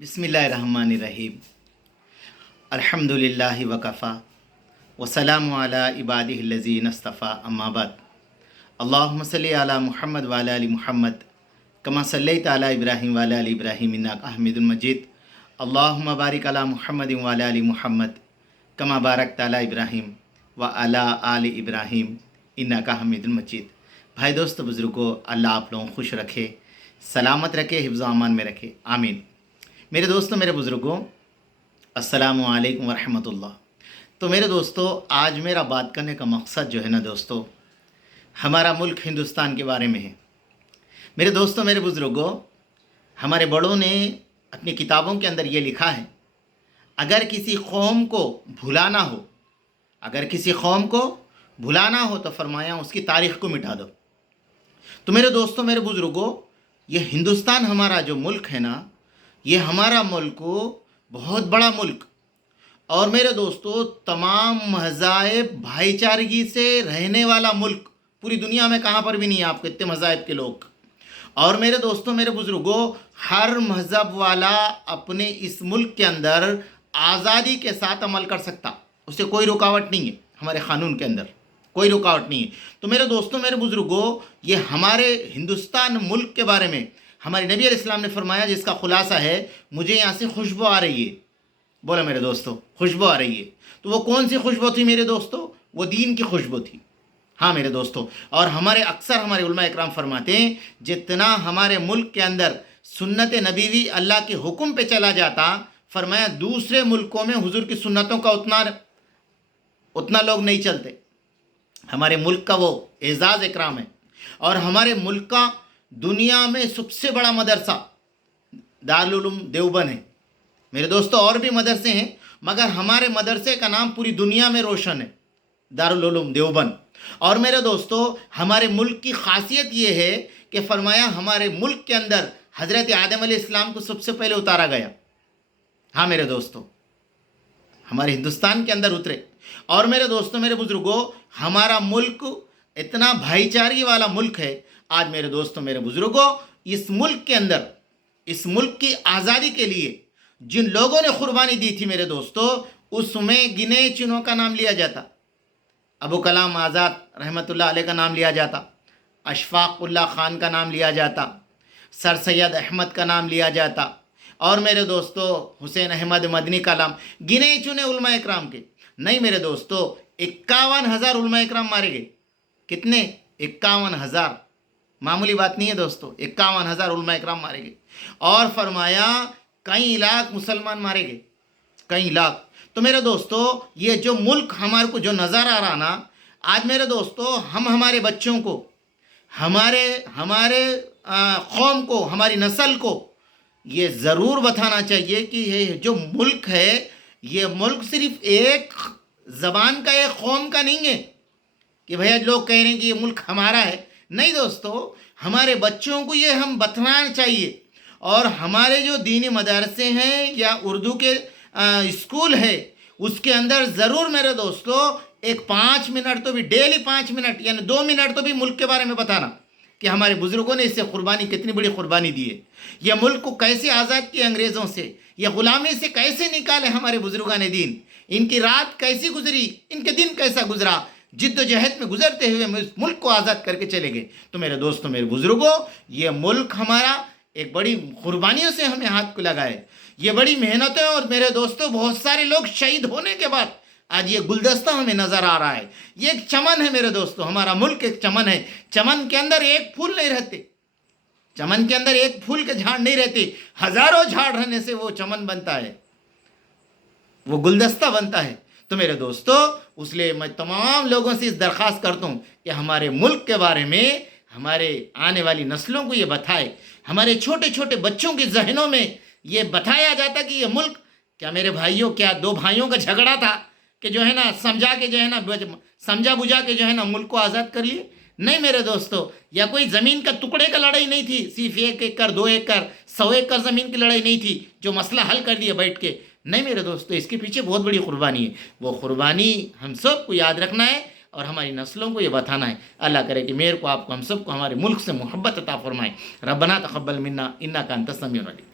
बिस्मिल्लाहिर्रहमानिर्रहीम अल्हम्दुलिल्लाहि वकफ़ा वसलामु अला इबादिहिल्लज़ीना इस्तफ़ा अम्मा बाद अल्लाहुम्मा सल्लि अला मुहम्मद व अला आलि मुहम्मद कमा सल्लैता अला इब्राहीम व अला आलि इब्राहीम इन्नका हमीदुम मजीद अल्लाहुम्मा बारिक अला मुहम्मद व अला आलि मुहम्मद कमा बारकता अला इब्राहीम व अला आलि इब्राहीम इन्नका हमीदुम मजीद। भाई दोस्त बुज़ुर्गों, अल्लाह आप लोगों को खुश रखे, सलामत रखे, हिफ्ज़ व अमान में रखे, आमीन। मेरे दोस्तों, मेरे बुज़ुर्गों, अस्सलामु अलैकुम व रहमतुल्लाह। तो मेरे दोस्तों, आज मेरा बात करने का मकसद जो है ना दोस्तों, हमारा मुल्क हिंदुस्तान के बारे में है। मेरे दोस्तों, मेरे बुज़ुर्गों, हमारे बड़ों ने अपनी किताबों के अंदर ये लिखा है, अगर किसी कौम को भुलाना हो, अगर किसी कौम को भुलाना हो तो फरमाया उसकी तारीख़ को मिटा दो। तो मेरे दोस्तों, मेरे बुज़ुर्गों, ये हिंदुस्तान हमारा जो मुल्क है ना, ये हमारा मुल्क बहुत बड़ा मुल्क, और मेरे दोस्तों तमाम मज़ाहिब भाईचारगी से रहने वाला मुल्क। पूरी दुनिया में कहाँ पर भी नहीं है आपको इतने मज़ाहिब के लोग। और मेरे दोस्तों, मेरे बुज़ुर्गों, हर मज़हब वाला अपने इस मुल्क के अंदर आज़ादी के साथ अमल कर सकता, उससे कोई रुकावट नहीं है। हमारे क़ानून के अंदर कोई रुकावट नहीं है। तो मेरे दोस्तों, मेरे बुज़ुर्गों, ये हमारे हिंदुस्तान मुल्क के बारे में हमारे नबी अलैहिस्सलाम ने फरमाया, जिसका खुलासा है, मुझे यहाँ से खुशबू आ रही है। बोला मेरे दोस्तों, खुशबू आ रही है। तो वो कौन सी खुशबू थी मेरे दोस्तों? वो दीन की खुशबू थी। हाँ मेरे दोस्तों, और हमारे उलमा इकराम फरमाते हैं, जितना हमारे मुल्क के अंदर सुन्नत नबीवी अल्लाह के हुक्म पे चला जाता, फरमाया दूसरे मुल्कों में हुजूर की सुन्नतों का उतना लोग नहीं चलते। हमारे मुल्क का वो एजाज़ इकराम है। और हमारे मुल्क का दुनिया में सबसे बड़ा मदरसा दारुल उलूम देवबंद है। मेरे दोस्तों, और भी मदरसे हैं, मगर हमारे मदरसे का नाम पूरी दुनिया में रोशन है, दारुल उलूम देवबंद। और मेरे दोस्तों, हमारे मुल्क की खासियत ये है कि फरमाया हमारे मुल्क के अंदर हज़रत आदम अलैहिस्सलाम को सबसे पहले उतारा गया। हाँ मेरे दोस्तों, हमारे हिंदुस्तान के अंदर उतरे। और मेरे दोस्तों, मेरे बुज़ुर्गों, हमारा मुल्क इतना भाईचारे वाला मुल्क है। आज मेरे दोस्तों, मेरे बुज़ुर्गों, इस मुल्क के अंदर, इस मुल्क की आज़ादी के लिए जिन लोगों ने कुर्बानी दी थी मेरे दोस्तों, उसमें गिने चुनों का नाम लिया जाता। अबू कलाम आज़ाद रहमतुल्लाह अलैह का नाम लिया जाता, अशफाक़ उल्लाह ख़ान का नाम लिया जाता, सर सैयद अहमद का नाम लिया जाता, और मेरे दोस्तों हुसैन अहमद मदनी का नाम, गिने चुने उलमा इकराम के नहीं मेरे दोस्तों, 51,000 उलमा इकराम मारे गए। कितने? 51,000। मामूली बात नहीं है दोस्तों, 51,000 उलमा इकराम मारे गए। और फरमाया कई लाख मुसलमान मारे गए, कई लाख। तो मेरे दोस्तों, ये जो मुल्क हमारे को जो नज़र आ रहा ना, आज मेरे दोस्तों हम हमारे बच्चों को, हमारे कौम को, हमारी नस्ल को ये ज़रूर बताना चाहिए कि ये जो मुल्क है, ये मुल्क सिर्फ एक ज़बान का, एक कौम का नहीं है कि भैया लोग कह रहे हैं कि ये मुल्क हमारा है। नहीं दोस्तों, हमारे बच्चों को ये हम बताना चाहिए। और हमारे जो दीनी मदरसे हैं या उर्दू के स्कूल है, उसके अंदर ज़रूर मेरे दोस्तों एक 5 मिनट तो भी, डेली 5 मिनट यानी 2 मिनट तो भी मुल्क के बारे में बताना कि हमारे बुज़ुर्गों ने इससे कुर्बानी, कितनी बड़ी कुर्बानी दी है। यह मुल्क को कैसे आज़ाद किया अंग्रेज़ों से, यह ग़ुलामी से कैसे निकाले हमारे बुज़ुर्गों ने दीन, इनकी रात कैसी गुजरी, इनके दिन कैसा गुजरा, जिद्दोजहद में गुजरते हुए मुल्क को आज़ाद करके चले गए। तो मेरे दोस्तों, मेरे बुज़ुर्गों, ये मुल्क हमारा एक बड़ी कुर्बानियों से हमें हाथ को लगाए, ये बड़ी मेहनतें, और मेरे दोस्तों बहुत सारे लोग शहीद होने के बाद आज ये गुलदस्ता हमें नज़र आ रहा है। ये एक चमन है मेरे दोस्तों, हमारा मुल्क एक चमन है। चमन के अंदर एक फूल नहीं रहते, चमन के अंदर एक फूल के झाड़ नहीं रहते, हज़ारों झाड़ रहने से वो चमन बनता है, वो गुलदस्ता बनता है। तो मेरे दोस्तों, उसलिए मैं तमाम लोगों से इस दरख्वास्त करता हूँ कि हमारे मुल्क के बारे में हमारे आने वाली नस्लों को ये बताए, हमारे छोटे छोटे बच्चों के जहनों में ये बताया जाता कि ये मुल्क, क्या मेरे भाइयों, क्या 2 भाइयों का झगड़ा था कि जो है ना समझा के, जो है ना समझा बुझा के जो है ना मुल्क को आज़ाद कर लिए? नहीं मेरे दोस्तों, या कोई ज़मीन का टुकड़े का लड़ाई नहीं थी, सिर्फ 1 एकड़ 2 एकड़ 100 एकड़ ज़मीन की लड़ाई नहीं थी जो मसला हल कर दिया बैठ के। नहीं मेरे दोस्तों, इसके पीछे बहुत बड़ी कुर्बानी है। वो कुर्बानी हम सब को याद रखना है और हमारी नस्लों को ये बताना है। अल्लाह करे कि मेरे को, आपको, हम सबको हमारे मुल्क से मोहब्बत अता फरमाए। रब्बना तक़ब्बल मिन्ना इन्नका अंतस समीउल अलीम।